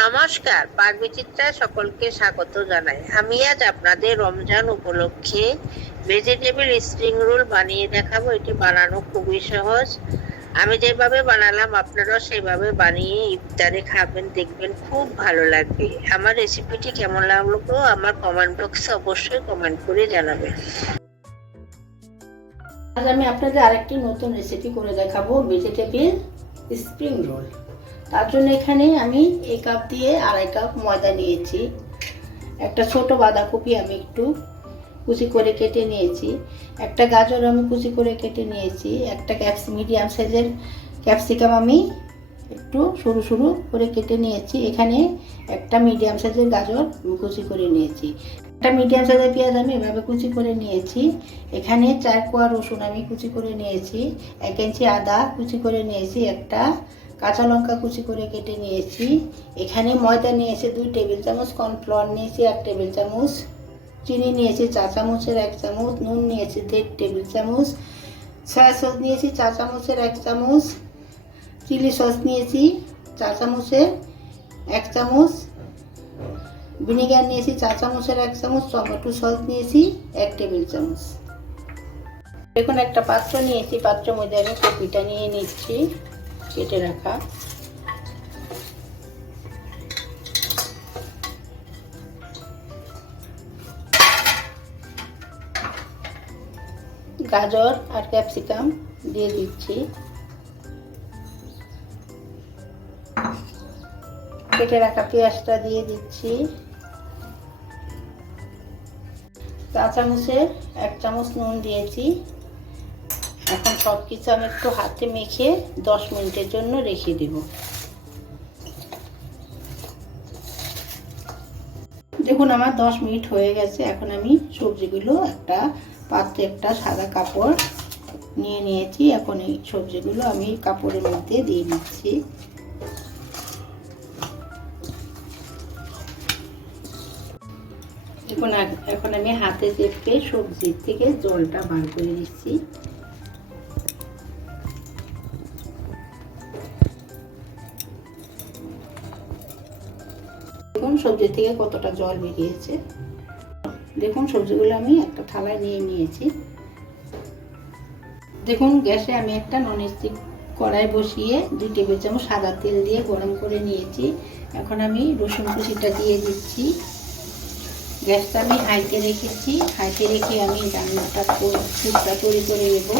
নমস্কার, পাকবিচিত্রায় সকলকে স্বাগত জানাই। আমি আজ আপনাদের রমজান উপলক্ষে ভেজিটেবল স্প্রিং রোল বানিয়ে দেখাবো। এটি বানানো খুবই সহজ। আমি যেভাবে বানালাম, আপনারাও সেভাবে বানিয়ে ইফতারে খাবেন, দেখবেন খুব ভালো লাগবে। আমার রেসিপিটি কেমন লাগল আমার কমেন্ট বক্সে অবশ্যই কমেন্ট করে জানাবেন আজ আমি আপনাদের আরেকটি নতুন রেসিপি করে দেখাবো ভেজিটেবল স্প্রিং রোল তার জন্য এখানে আমি এই কাপ দিয়ে আড়াই কাপ ময়দা নিয়েছি। একটা ছোট বাঁধাকপি আমি একটু কুচি করে কেটে নিয়েছি। একটা গাজর আমি কুচি করে কেটে নিয়েছি। একটা ক্যাপসি, মিডিয়াম সাইজের ক্যাপসিকাম আমি একটু সরু সরু করে কেটে নিয়েছি। এখানে একটা মিডিয়াম সাইজের গাজর আমি কুচি করে নিয়েছি। একটা মিডিয়াম সাইজের পেঁয়াজ আমি এভাবে কুচি করে নিয়েছি। এখানে চার কোয়া রসুন আমি কুচি করে নিয়েছি। এক ইঞ্চি আদা কুচি করে নিয়েছি। একটা কাঁচা লঙ্কা কুচি করে কেটে নিয়েছি। এখানে ময়দা নিয়েছি দুই টেবিল চামচ, কর্নফ্লাওয়ার নিয়েছি এক টেবিল চামচ, চিনি নিয়েছি চা চামচের এক চামচ, নুন নিয়েছি দেড় টেবিল চামচ, সয়া সস নিয়েছি চা চামচের এক চামচ, চিলি সস নিয়েছি চা চামচের এক চামচ, ভিনেগার নিয়েছি চা চামচের এক চামচ, টমেটো সস নিয়েছি এক টেবিল চামচ। দেখুন, একটা পাত্র নিয়েছি পাত্রের মধ্যে আমি কপিটা নিয়ে নিচ্ছি। কেটে রাখা। গাজর আর ক্যাপসিকাম দিয়ে দিচ্ছি। কেটে রাখা পেঁয়াজটা দিয়ে দিচ্ছি। চা এক চামচ নুন দিয়েছি। এখন সব কিছু আমি একটু হাতে মেখে দশ মিনিটের জন্য রেখে দেব। দেখুন, আমার দশ মিনিট হয়ে গেছে। এখন আমি সবজিগুলো একটা পাত্রে একটা সাদা কাপড় নিয়ে নিয়েছি। এখন এই সবজিগুলো আমি কাপড়ের মধ্যে দিয়ে দিচ্ছি। দেখুন, এখন আমি হাতে চেপে সবজির থেকে জলটা বার করে দিচ্ছি সবজি থেকে কতটা জল বেরিয়েছে। দেখুন, সবজিগুলো আমি একটা থালায় নিয়ে নিয়েছি। দেখুন, গ্যাসে আমি একটা ননস্টিক কড়াই বসিয়ে দুই টেবিল চামচ সাদা তেল দিয়ে গরম করে নিয়েছি। এখন আমি রসুন কুচিটা দিয়ে দিচ্ছি। গ্যাসটা আমি হাইতে রেখেছি। হাইতে রেখে আমি রান্নাটা স্যুপটা তৈরি করে নেব।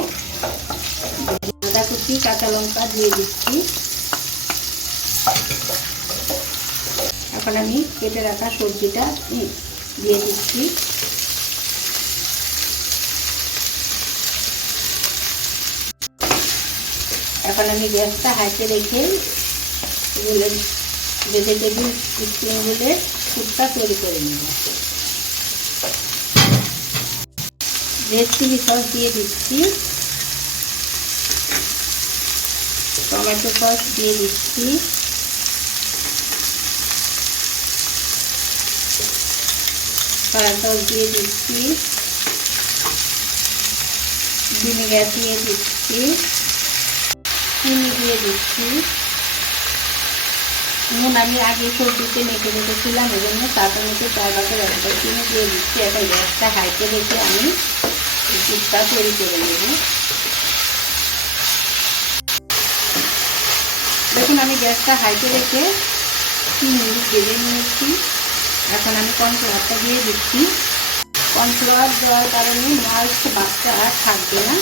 আদা কুচি, কাঁচা লঙ্কা দিয়ে দিচ্ছি। এখন আমি কেটে রাখা সবজিটা দিয়ে দিচ্ছি। এখন আমি গ্যাসটা হাইতে রেখে ভেজিটেবিল স্প্রিংগুলোর স্যুপটা তৈরি করে নেব। রেড চিলি সস দিয়ে দিচ্ছি। টমেটো সস দিয়ে দিচ্ছি। সস দিয়ে দিচ্ছি। ভিনেগার দিয়ে দিচ্ছি। চিনি দিয়ে দিচ্ছি। নুন আমি আগে সবজিতে মেখে রেখেছিলাম এই জন্য তারপর মধ্যে চার বাকের চিনি দিয়ে দিচ্ছি। একটা গ্যাসটা হাইতে রেখে আমি দুধটা তৈরি করে নেব। দেখুন, আমি গ্যাসটা হাইতে রেখে তিন মিনিট নিয়েছি। এখন আমি কর্নফ্লাওয়ারটা দিয়ে দিচ্ছি। কর্নফ্লাওয়ার দেওয়ার কারণে মাছ বাচ্চা আর থাকবে না।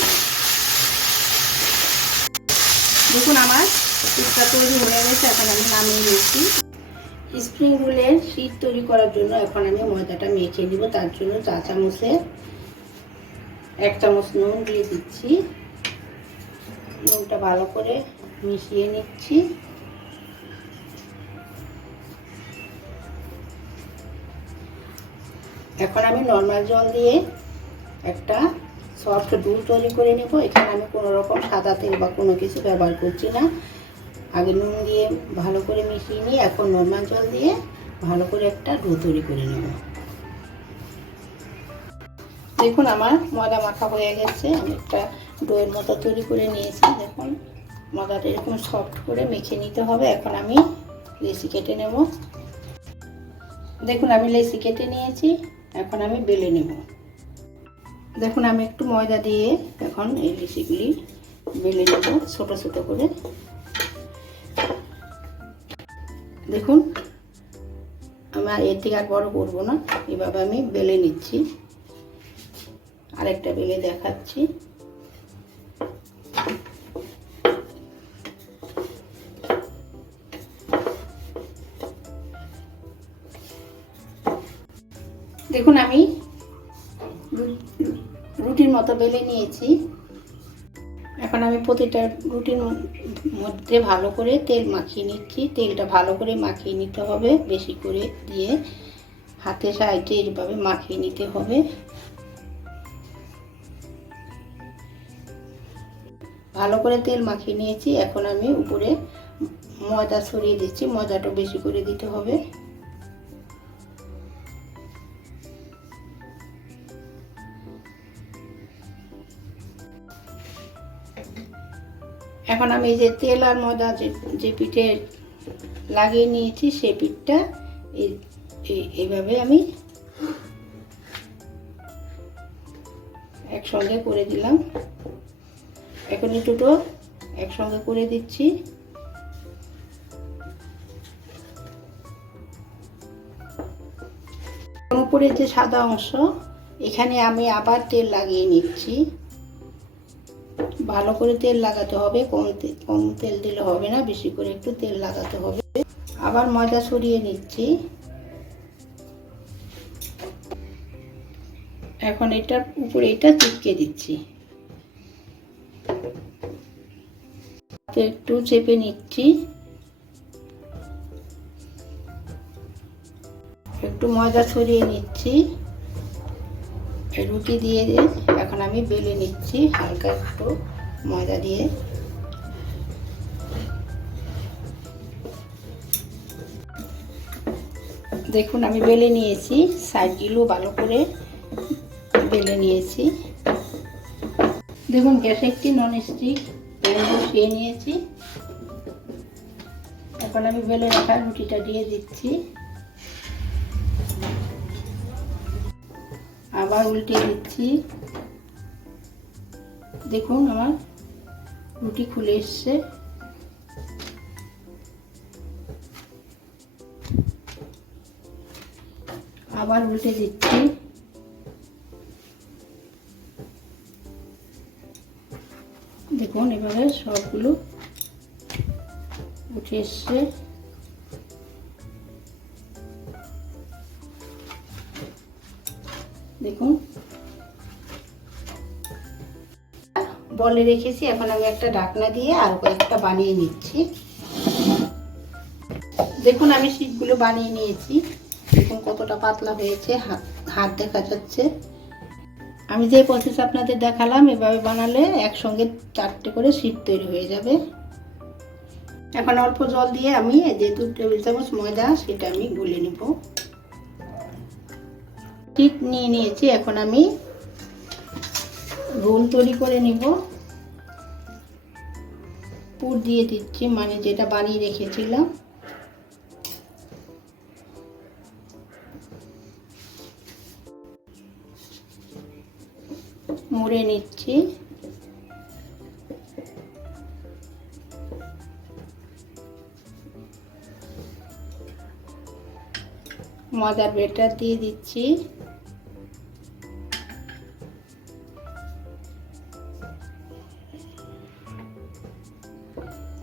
দেখুন আমার স্যুপটা তৈরি হয়ে গেছে, এখন আমি নামিয়ে নিচ্ছি। স্প্রিং রোলের শীত তৈরি করার জন্য এখন আমি ময়দাটা মেখে দিব তার জন্য চা চামচে এক চামচ নুন দিয়ে দিচ্ছি। নুনটা ভালো করে মিশিয়ে নিচ্ছি। এখন আমি নর্মাল জল দিয়ে একটা সফট ডুল তৈরি করে নেব। এখানে আমি কোনো রকম সাদা তেল বা কোনো কিছু ব্যবহার করছি না। আগে নুন দিয়ে ভালো করে মিশিয়ে নিয়ে এখন নর্মাল জল দিয়ে ভালো করে একটা ডো তৈরি করে নেব। দেখুন আমার ময়দা মাখা হয়ে গেছে। আমি একটা ডোয়ের মতো তৈরি করে নিয়েছি। দেখুন, ময়দাটা এরকম সফট করে মেখে নিতে হবে। এখন আমি লেসি কেটে নেব। দেখুন, আমি লেসি কেটে নিয়েছি। এখন আমি বেলে নেব। দেখুন, আমি একটু ময়দা দিয়ে এখন এই লিচিগুলি বেলে নেব ছোটো ছোটো করে। দেখুন, আমার এর থেকে আর বড় করব না। এভাবে আমি বেলে নিচ্ছি। আরেকটা বেলে দেখাচ্ছি। বেলে নিয়েছি। এখন আমি প্রতিটা রুটির মধ্যে ভালো করে তেল মাখিয়ে নিচ্ছি। তেলটা ভালো করে মাখিয়ে নিতে হবে, বেশি করে দিয়ে হাতে সাইডে এইভাবে মাখিয়ে নিতে হবে। ভালো করে তেল মাখিয়ে নিয়েছি। এখন আমি উপরে ময়দা ছড়িয়ে দিচ্ছি। ময়দাটা বেশি করে দিতে হবে। এখন আমি এই যে তেল আর ময়দা যে পিঠে লাগিয়ে নিয়েছি সেই পিঠটা এই- এই- এইভাবে আমি একসঙ্গে করে দিলাম। এখন এই দুটো একসঙ্গে করে দিচ্ছি। উপরের যে সাদা অংশ, এখানে আমি আবার তেল লাগিয়ে নিচ্ছি। ভালো করে তেল লাগাতে হবে। কম কম তেল দিলে হবে না, বেশি করে একটু তেল লাগাতে হবে। আবার ময়দা ছড়িয়ে নিচ্ছি। এখন এটার উপরে এটা চিপকে দিচ্ছি। একটু চেপে নিচ্ছি। একটু ময়দা ছড়িয়ে নিচ্ছি। রুটি দিয়ে দিয়ে এখন আমি বেলে নিচ্ছি হালকা একটু। ময়দা দিয়ে। দেখুন, আমি বেলে নিয়েছি। সাইডগুলো ভালো করে বেলে নিয়েছি। দেখুন, গ্যাসে একটি নন স্টিক প্যান বসিয়ে নিয়েছি। এখন আমি বেলে রাখা রুটিটা দিয়ে দিচ্ছি। আবার উল্টে দিচ্ছি। দেখুন, আমার রুটি খুলে এসছে। আবার উল্টে দিচ্ছি। দেখুন এভাবে সবগুলো উঠে এসছে। দেখুন বলে রেখেছি, এখন আমি একটা ঢাকনা দিয়ে আর কয়েকটা বানিয়ে নিচ্ছি। দেখুন, আমি শীতগুলো বানিয়ে নিয়েছি। দেখুন, কতটা পাতলা হয়েছে, হাত হাত দেখা যাচ্ছে। আমি যে প্রসেস আপনাদের দেখালাম, এভাবে বানালে একসঙ্গে চারটে করে শীত তৈরি হয়ে যাবে। এখন অল্প জল দিয়ে আমি যে দু টেবিল চামচ ময়দা, সেটা আমি গুলে নেব। ঠিক নিয়ে নিয়েছি, এখন আমি রোল তৈরি করে নিব। পুর দিয়ে দিচ্ছি মানে যেটা বানিয়ে রেখেছিলাম। মুড়ে নিচ্ছি। মজার বেটার দিয়ে দিচ্ছি।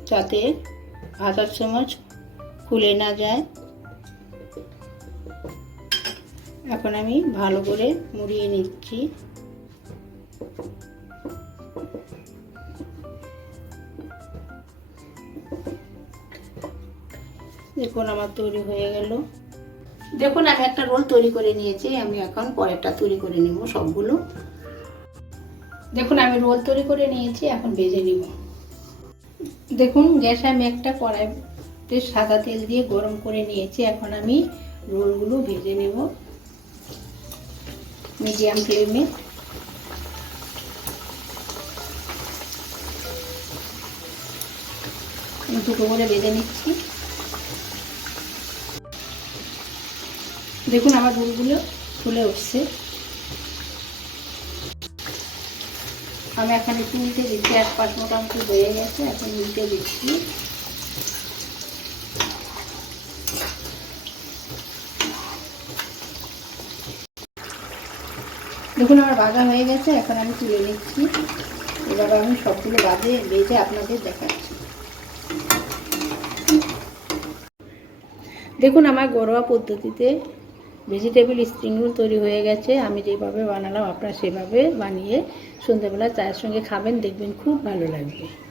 যাতে ভাজার সময় খুলে না যায়। এখন আমি ভালো করে মুড়িয়ে নিচ্ছি। দেখুন, আমার তৈরি হয়ে গেল। দেখুন আমি একটা রোল তৈরি করে নিয়েছি। আমি এখন পরেরটা তৈরি করে নেব সবগুলো। দেখুন, আমি রোল তৈরি করে নিয়েছি। এখন ভেজে নিব। দেখুন, গ্যাস আমি একটা কড়াইতে সাদা তেল দিয়ে গরম করে নিয়েছি। এখন আমি রোলগুলো ভেজে নেব মিডিয়াম ফ্লেমে। দুটো করে বেঁধে নিচ্ছি। দেখুন, আমার রোলগুলো ফুলে উঠছে। আমি এখন একটু উল্টে দিচ্ছি, এক পাশ মোটামুটি হয়ে গেছে, এখন উল্টে দিচ্ছি। দেখুন, আমার ভাজা হয়ে গেছে, এখন আমি তুলে নিচ্ছি। এবার আমি সবগুলো বাজে বেজে আপনাদের দেখাচ্ছি। দেখুন, আমার ঘরোয়া পদ্ধতিতে ভেজিটেবল স্প্রিং তৈরি হয়ে গেছে। আমি যেভাবে বানালাম, আপনারা সেভাবে বানিয়ে সন্ধ্যেবেলা চায়ের সঙ্গে খাবেন, দেখবেন খুব ভালো লাগবে।